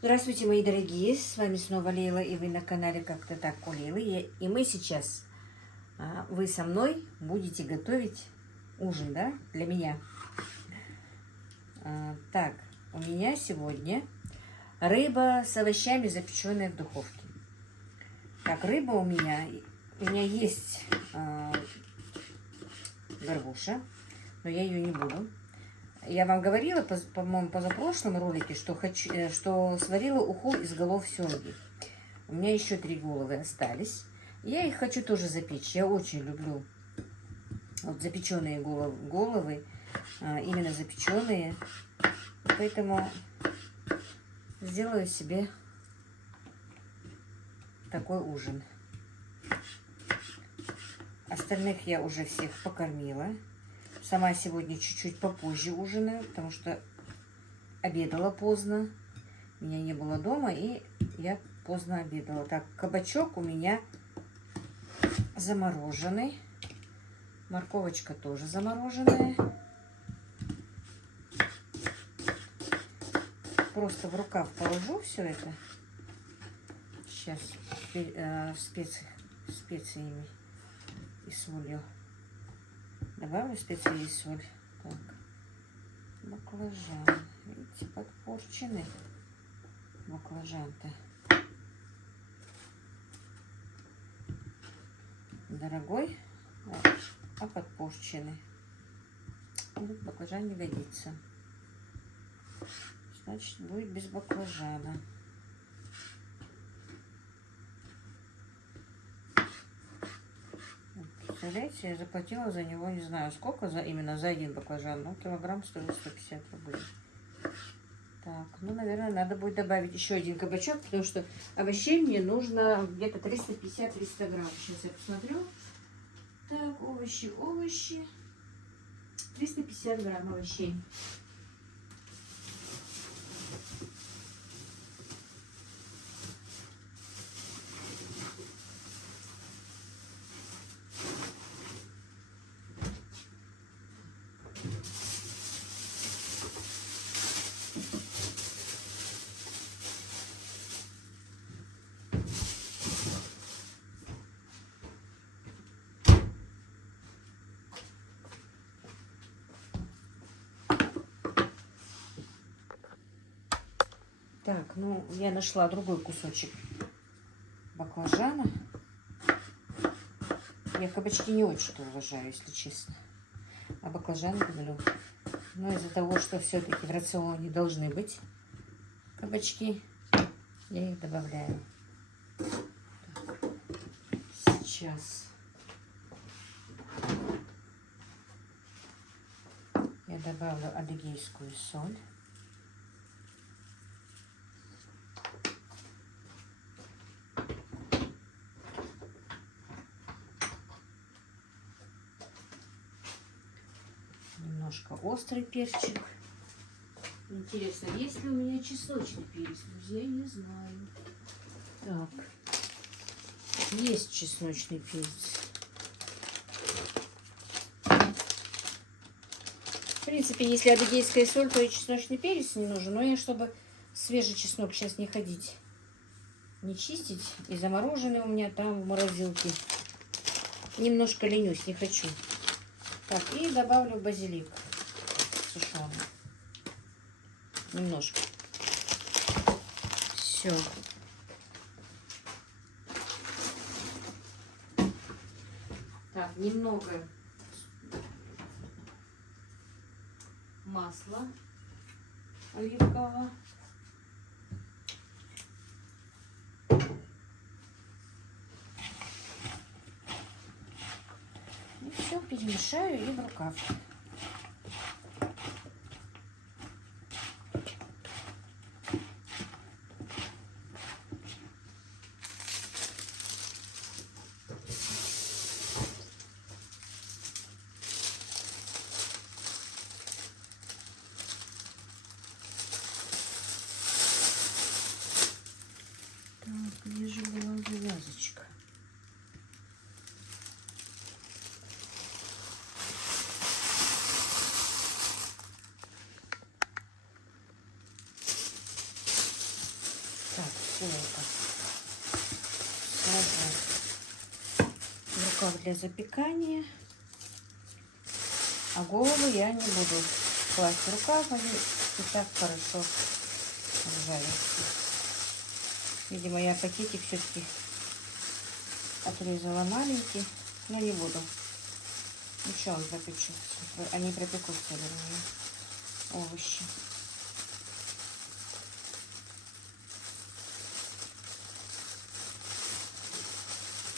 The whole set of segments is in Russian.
Здравствуйте, мои дорогие, с вами снова Лейла, и вы на канале Как-то так у Лейлы. И мы сейчас, вы со мной будете готовить ужин, да, для меня. Так, у меня сегодня рыба с овощами, запеченная в духовке. Так, рыба у меня есть горбуша, но я ее не буду. Я вам говорила, по-моему, позапрошлом ролике, что сварила уху из голов семги. У меня еще 3 головы остались. Я их хочу тоже запечь. Я очень люблю вот запеченные головы, именно запеченные. Поэтому сделаю себе такой ужин. Остальных я уже всех покормила. Сама сегодня чуть-чуть попозже ужинаю, потому что обедала поздно. Меня не было дома, и я поздно обедала. Так, кабачок у меня замороженный. Морковочка тоже замороженная. Просто в рукав положу все это. Сейчас специями и солью. Добавлю специи и соль. Так, баклажан. Видите, подпорченный баклажан-то. Дорогой, а подпорченный. Вот баклажан не годится. Значит, будет без баклажана. Представляете, я заплатила за него, не знаю сколько, именно за один баклажан, но килограмм стоит 150 рублей. Так, ну, наверное, надо будет добавить еще один кабачок, потому что овощей мне нужно где-то 350-300 грамм. Сейчас я посмотрю. Так, овощи. 350 грамм овощей. Так, ну, я нашла другой кусочек баклажана. Я кабачки не очень уважаю, если честно. А баклажаны люблю. Но из-за того, что все-таки в рационе должны быть кабачки, я их добавляю. Так, сейчас я добавлю адыгейскую соль. Немножко острый перчик. Интересно, есть ли у меня чесночный перец? Друзья, не знаю. Так, есть чесночный перец. В принципе, если адыгейская соль, то и чесночный перец не нужен. Но я, чтобы свежий чеснок сейчас не ходить, не чистить, и замороженный у меня там в морозилке. Немножко ленюсь, не хочу. Так, и добавлю базилик сушеный. Немножко. Все. Так, немного масла оливкового. И все перемешаю и в рукав. Где же была завязочка? духовка. Сложу в рукав для запекания. А голову я не буду класть в рукав, они и так хорошо жарятся. Видимо, я пакетик все-таки отрезала маленький, но не буду. Еще он пропечется. Они пропекутся, вернее, овощи.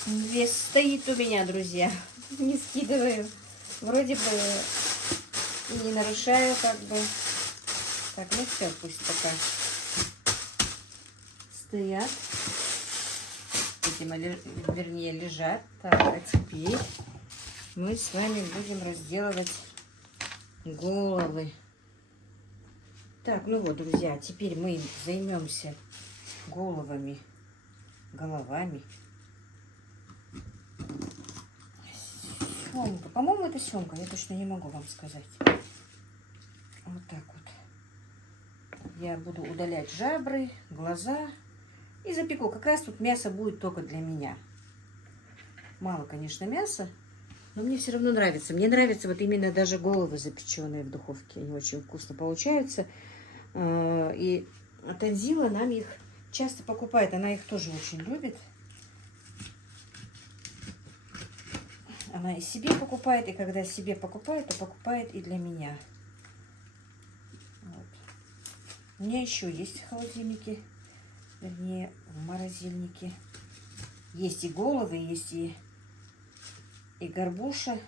Вес стоит у меня, друзья. Не скидываю. Вроде бы и не нарушаю, как бы. Так, ну все, пусть пока стоят. Видимо, вернее, лежат. Так, а теперь мы с вами будем разделывать головы. Так, ну вот, друзья, теперь мы займемся головами. Семга. По-моему, это семга. Я точно не могу вам сказать. Вот так вот. Я буду удалять жабры, глаза и запеку. Как раз тут мясо будет только для меня. Мало, конечно, мяса, но мне все равно нравится. Мне нравятся вот именно даже головы запеченные в духовке. Они очень вкусно получаются. И Танзила нам их часто покупает. Она их тоже очень любит. Она и себе покупает, и когда себе покупает, то покупает и для меня. Вот. У меня еще есть в холодильнике, вернее, в морозильнике. Есть и головы, есть и горбуша,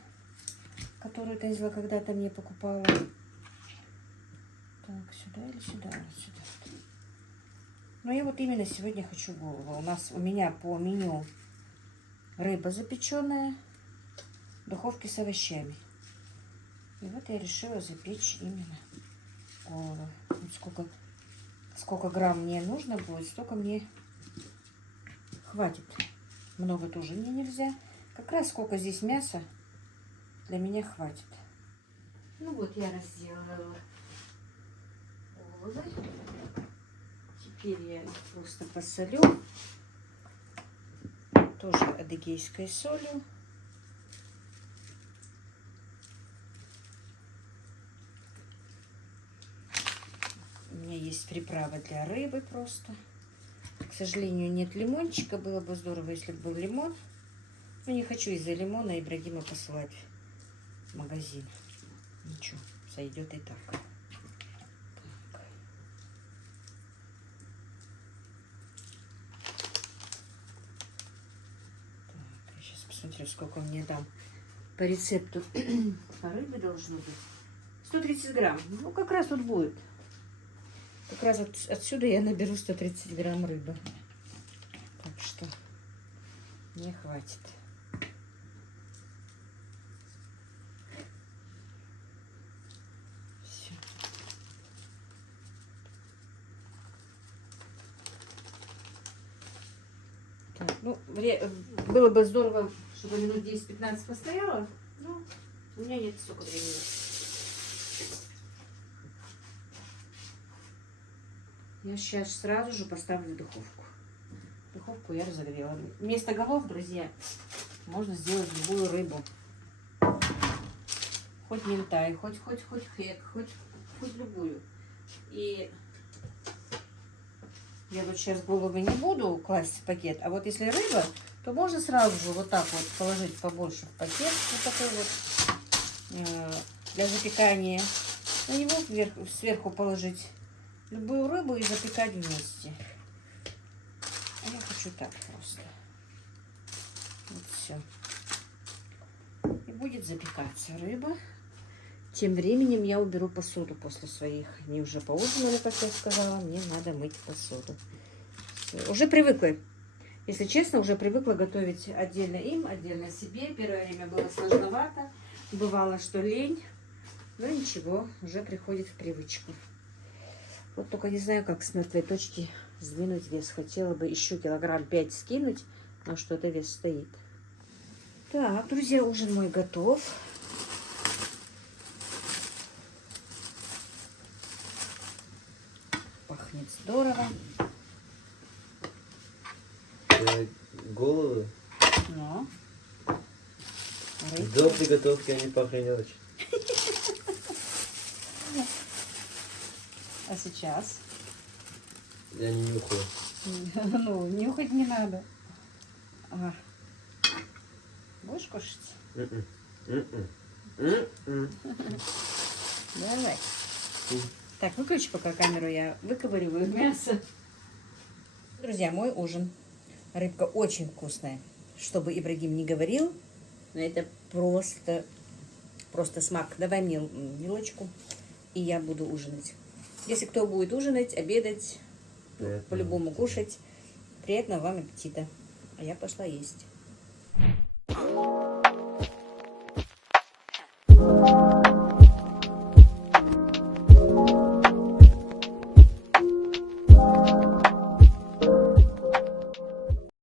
которую Танзила когда-то мне покупала. Так, сюда или сюда? Сюда. Но я вот именно сегодня хочу голову. У меня по меню рыба запеченная, в духовке с овощами. И вот я решила запечь именно голову. Вот сколько грамм мне нужно будет, столько мне хватит. Много тоже мне нельзя. Как раз сколько здесь мяса для меня хватит. Ну вот я разделала головы. Теперь я их просто посолю. Тоже адыгейской солью. У меня есть приправа для рыбы просто. К сожалению, нет лимончика. Было бы здорово, если бы был лимон. Но не хочу из-за лимона Ибрагима посылать в магазин. Ничего, сойдет и так. Так. Я сейчас посмотрю, сколько мне там по рецепту рыбы должно быть. 130 грамм. Ну, как раз тут будет. Как раз отсюда я наберу 130 грамм рыбы. Так что мне хватит. Все. Так, ну, было бы здорово, чтобы минут 10-15 постояло, но у меня нет столько времени. Я сейчас сразу же поставлю в духовку. Духовку я разогрела. Вместо голов, друзья, можно сделать любую рыбу. Хоть минтай, хоть хек, хоть любую. И я вот сейчас головы не буду класть в пакет. А вот если рыба, то можно сразу же вот так вот положить побольше в пакет. Вот такой вот для запекания. На него сверху положить любую рыбу и запекать вместе. А я хочу так просто. Вот все. И будет запекаться рыба. Тем временем я уберу посуду после своих. Они уже поужинали, как я сказала. Мне надо мыть посуду. Все. Уже привыкла. Если честно, уже привыкла готовить отдельно им, отдельно себе. Первое время было сложновато. Бывало, что лень. Но ничего, уже приходит в привычку. Вот только не знаю, как с мертвой точки сдвинуть вес. Хотела бы еще килограмм 5 скинуть, но что-то вес стоит. Так, друзья, ужин мой готов. Пахнет здорово. Головы Ну. до приготовки они пахли не очень. А сейчас? Я не нюхаю. Ну, нюхать не надо. Ага. Будешь кушать? Давай. Так, выключи пока камеру, я выковыриваю мясо. Друзья, мой ужин. Рыбка очень вкусная. Что бы Ибрагим ни говорил, но это просто смак. Давай мне вилочку, и я буду ужинать. Если кто будет ужинать, обедать, по-любому кушать, приятного вам аппетита. А я пошла есть.